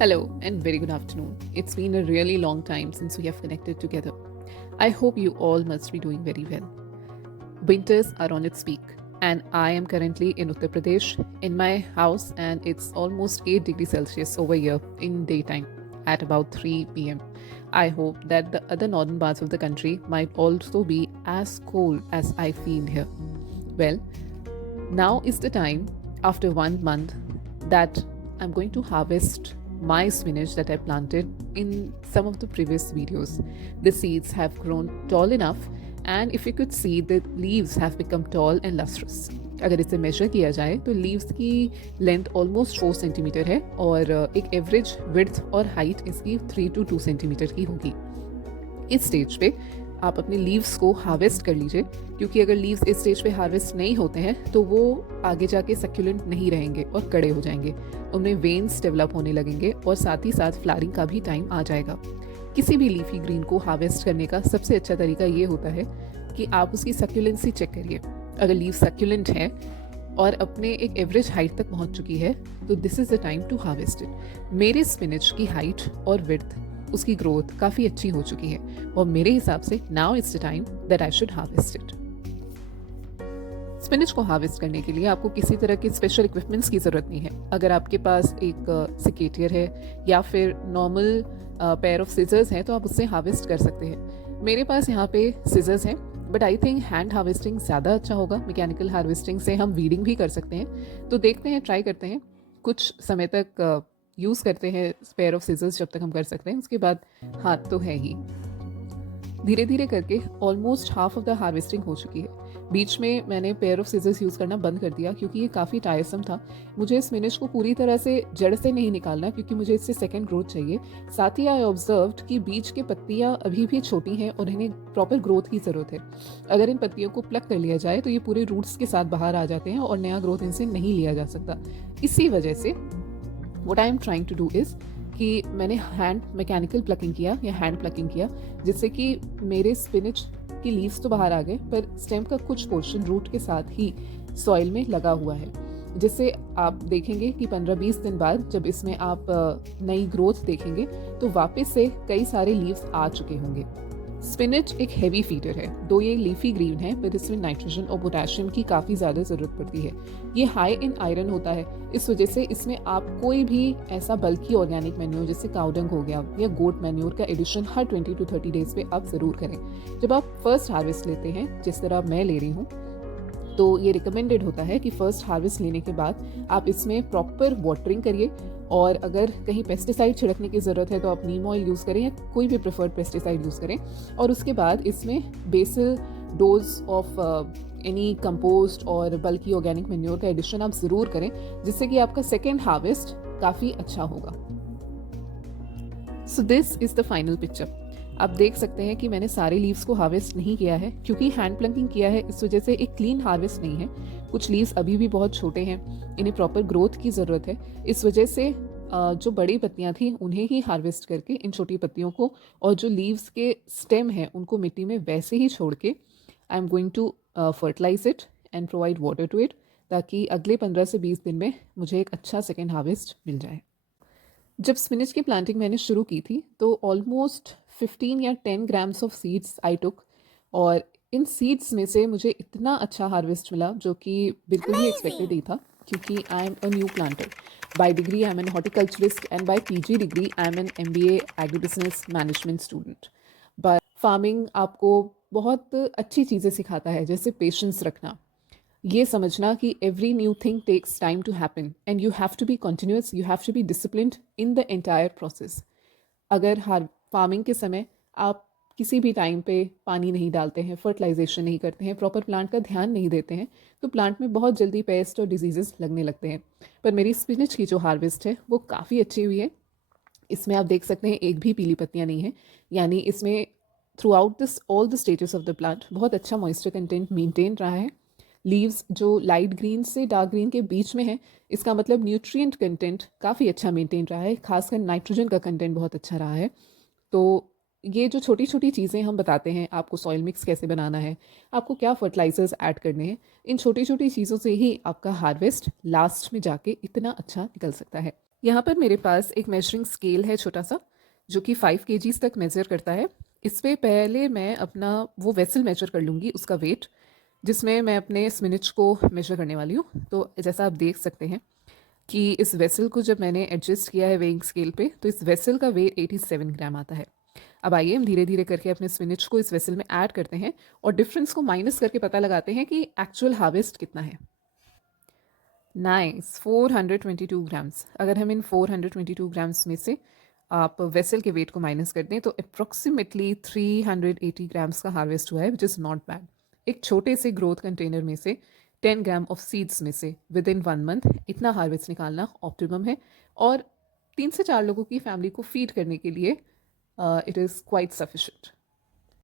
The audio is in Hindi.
Hello and very good afternoon. It's been a really long time since we have connected together. I hope you all must be doing very well. Winters are on its peak, and I am currently in Uttar Pradesh in my house, and it's almost 8 degrees Celsius over here in daytime at about 3 pm. I hope that the other northern parts of the country might also be as cold as I feel here. Well, now is the time after 1 month that I'm going to harvest my spinach that I planted in some of the previous videos. The seeds have grown tall enough, and if you could see, the leaves have become tall and lustrous. अगर इसे मेजर किया जाए तो लीव्स की लेंथ ऑलमोस्ट 4 सेंटीमीटर है और एक एवरेज विड्थ और हाइट इसकी 3 to 2 सेंटीमीटर की होगी। इस स्टेज पे आप अपने लीव्स को हार्वेस्ट कर लीजिए, क्योंकि अगर लीव्स इस स्टेज पे हार्वेस्ट नहीं होते हैं तो वो आगे जाके सक्यूलेंट नहीं रहेंगे और कड़े हो जाएंगे, उनमें वेन्स डेवलप होने लगेंगे और साथ ही साथ फ्लावरिंग का भी टाइम आ जाएगा। किसी भी लीफी ग्रीन को हार्वेस्ट करने का सबसे अच्छा तरीका ये होता है कि आप उसकी सक्यूलेंसी चेक करिए। अगर लीव सक्यूलेंट है और अपने एक एवरेज हाइट तक पहुंच चुकी है तो this is the time to harvest it. मेरे स्पिनच की हाइट और विड्थ, उसकी ग्रोथ काफ़ी अच्छी हो चुकी है और मेरे हिसाब से now it's the time that I should harvest it. Spinach को हार्वेस्ट करने के लिए आपको किसी तरह के स्पेशल इक्विपमेंट्स की ज़रूरत नहीं है। अगर आपके पास एक सिकेटियर है या फिर नॉर्मल पेयर ऑफ सीजर्स हैं तो आप उससे हार्वेस्ट कर सकते हैं। मेरे पास यहाँ पे सीजर्स हैं, but I think hand harvesting ज़्यादा अच्छा होगा। मैकेनिकल हार्वेस्टिंग से हम वीडिंग भी कर सकते हैं, तो देखते हैं, ट्राई करते हैं। कुछ समय तक यूज़ करते हैं पेयर ऑफ सीजर्स जब तक हम कर सकते हैं, उसके बाद हाथ तो है ही। धीरे धीरे करके almost half of the harvesting हो चुकी है। बीच में मैंने पेयर ऑफ सीजर्स यूज़ करना बंद कर दिया क्योंकि ये काफ़ी टायरसम था। मुझे स्पिनच को पूरी तरह से जड़ से नहीं निकालना, क्योंकि मुझे इससे सेकेंड ग्रोथ चाहिए। साथ ही आई ऑब्जर्व्ड कि बीच की पत्तियाँ अभी भी छोटी हैं और इन्हें प्रॉपर ग्रोथ की ज़रूरत है। अगर इन पत्तियों को प्लक कर लिया जाए तो ये पूरे रूट्स के साथ बाहर आ जाते हैं और नया ग्रोथ इनसे नहीं लिया जा सकता। इसी वजह से what I am trying to do is कि मैंने हैंड मैकेनिकल प्लकिंग किया या हैंड प्लकिंग किया, जिससे कि मेरे स्पिनच की लीव्स तो बाहर आ गए पर स्टेम का कुछ पोर्शन रूट के साथ ही सॉइल में लगा हुआ है, जिससे आप देखेंगे कि 15-20 दिन बाद जब इसमें आप नई ग्रोथ देखेंगे तो वापस से कई सारे लीव्स आ चुके होंगे। स्पिनच एक हेवी फीडर है, दो ये लीफी ग्रीन है, पर इसमें नाइट्रोजन और पोटेशियम की काफ़ी ज़्यादा ज़रूरत पड़ती है। ये हाई इन आयरन होता है, इस वजह से इसमें आप कोई भी ऐसा बल्कि ऑर्गेनिक मैन्योर जैसे काउडंग हो गया या गोट मैन्योर का एडिशन हर 20 to 30 डेज पे आप ज़रूर करें। जब आप फर्स्ट हार्वेस्ट लेते हैं, जिस तरह मैं ले रही हूँ, तो ये रिकमेंडेड होता है कि फर्स्ट हार्वेस्ट लेने के बाद आप इसमें प्रॉपर वाटरिंग करिए, और अगर कहीं पेस्टिसाइड छिड़कने की ज़रूरत है तो आप नीम ऑयल यूज़ करें या कोई भी प्रेफर्ड पेस्टिसाइड यूज़ करें। और उसके बाद इसमें basal dose of any compost और बल्कि ऑर्गेनिक मैन्योर का एडिशन आप ज़रूर करें, जिससे कि आपका सेकेंड हार्वेस्ट काफ़ी अच्छा होगा। So this is the final picture. आप देख सकते हैं कि मैंने सारे लीव्स को हार्वेस्ट नहीं किया है क्योंकि हैंड प्लकिंग किया है, इस वजह से एक क्लीन हार्वेस्ट नहीं है। कुछ लीव्स अभी भी बहुत छोटे हैं, इन्हें प्रॉपर ग्रोथ की ज़रूरत है। इस वजह से जो बड़ी पत्तियां थी उन्हें ही हार्वेस्ट करके इन छोटी पत्तियों को, और जो लीव्स के स्टेम हैं उनको मिट्टी में वैसे ही छोड़ के I am going to fertilize it and provide water to it, ताकि अगले 15 से 20 दिन में मुझे एक अच्छा सेकेंड हार्वेस्ट मिल जाए। जब स्पिनच की प्लांटिंग मैंने शुरू की थी तो ऑलमोस्ट 15 या 10 ग्राम्स ऑफ सीड्स आई टुक, और इन सीड्स में से मुझे इतना अच्छा हार्वेस्ट मिला जो कि बिल्कुल ही एक्सपेक्टेड नहीं था, क्योंकि I am a new planter. By degree I am an horticulturist and by PG degree I am an MBA agri business management student. But farming आपको बहुत अच्छी चीज़ें सिखाता है, जैसे पेशेंस रखना, ये समझना कि every new thing takes time to happen and you have to be continuous, you have to be disciplined in the entire process. अगर हर फार्मिंग के समय आप किसी भी टाइम पे पानी नहीं डालते हैं, फर्टिलाइजेशन नहीं करते हैं, प्रॉपर प्लांट का ध्यान नहीं देते हैं, तो प्लांट में बहुत जल्दी पेस्ट और डिजीजेस लगने लगते हैं। पर मेरी स्पिनच की जो हार्वेस्ट है वो काफ़ी अच्छी हुई है। इसमें आप देख सकते हैं एक भी पीली पत्तियाँ नहीं है, यानी इसमें through out this all the stages of the plant बहुत अच्छा मॉइस्चर कंटेंट मेंटेन रहा है। लीव्स जो लाइट ग्रीन से डार्क ग्रीन के बीच में है, इसका मतलब न्यूट्रिएंट कंटेंट काफ़ी अच्छा मेंटेन रहा है, खासकर नाइट्रोजन का कंटेंट बहुत अच्छा रहा है। तो ये जो छोटी छोटी चीज़ें हम बताते हैं, आपको सॉइल मिक्स कैसे बनाना है, आपको क्या फर्टिलाइजर्स ऐड करने हैं, इन छोटी छोटी चीज़ों से ही आपका हार्वेस्ट लास्ट में जाके इतना अच्छा निकल सकता है। यहाँ पर मेरे पास एक मेजरिंग स्केल है छोटा सा, जो कि 5 केजीज़ तक मेज़र करता है। इस पे पहले मैं अपना वो वेसल मेजर कर लूँगी, उसका वेट, जिसमें मैं अपने स्पिनच को मेजर करने वाली हूँ। तो जैसा आप देख सकते हैं कि इस वेसल को जब मैंने एडजस्ट किया है वेइंग स्केल पे, तो इस वेसल का वेट 87 ग्राम आता है। अब आइए हम धीरे-धीरे करके अपने स्पिनच को इस वेसल में ऐड करते हैं और डिफरेंस को माइनस करके पता लगाते हैं कि एक्चुअल हार्वेस्ट कितना है। Nice, 422 grams. अगर हम इन 422 ग्राम्स में से आप वेसल के वेट को माइनस कर दें तो अप्रॉक्सीमेटली 380 ग्राम्स का हार्वेस्ट हुआ है, विच इज़ नॉट बैड। एक छोटे से ग्रोथ कंटेनर में से 10 ग्राम ऑफ सीड्स में से विद इन 1 मंथ इतना हार्वेस्ट निकालना ऑप्टिमम है, और 3 से 4 लोगों की फैमिली को फीड करने के लिए इट इज़ क्वाइट सफिशिएंट।